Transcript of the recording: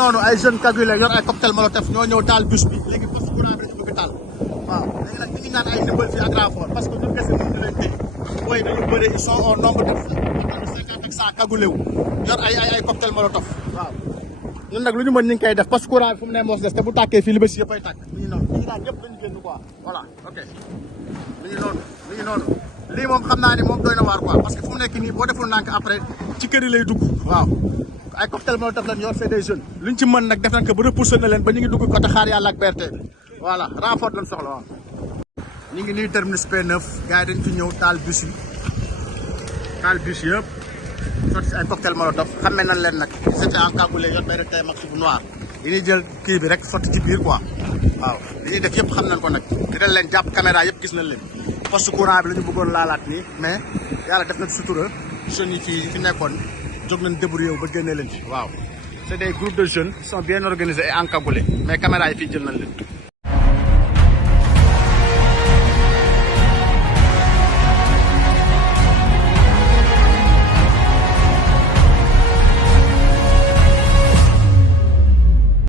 noonu ay jeunes cagoulés yor ay cocktail molotov ñoo ñëw taal bus bi léegi poste courant bi dañu bëgg taal waaw léegi nag ñu ngi ñaan ay ndimbal fii ak renfort parce que ñun kese mënuñu leen téye booy dañu bëri ils sont au nombre de 50 ak 100 cagoulé wu yor ay cocktail molotov waaw ñun nag lu ñu mën ñu ngi koy def poste courant bi fu mu ne moos des te bu tàkkee fii Liberté yëpp ay tàkk ñu ngi noonu ñu ngi naan ñëpp dañu génn quoi voilà ok mi ngi noonu lii moom xam naa ni moom doy na waar quoi parce que fu mu nekk nii boo deful nànk après ci kër yi lay dugg waaw ay cocktail molotov lañ yor c'est des jeunes luñ ci mën nag def nañ ko ba repoussé na leen ba ñu ngi dugg côté xaar yàlla ak BRT bi voilà renfort lañ soxla waaw ñu ngi nii terminus P9 gars yi dañ fi ñëw taal bus yëpp sotti ay cocktail molotov xamee nañ leen nag c'était en cagoulé yor benn tey max bu noir dañuy jël kii bi rek sotti ci biir quoi waaw li ñuy def yëpp xam nañ ko nag dinañ leen jàpp caméra yëpp gis nañ leen poste courant bi la ñu bëggoon laalaat nii mais yàlla def na sutura jeunes yi fi nekkoon jóg nañ débrouillé ba génnee leen fi waaw c'est des groupes de jeunes qui sont bien organisés et encagoulés mais caméra yi fii jël nañ leen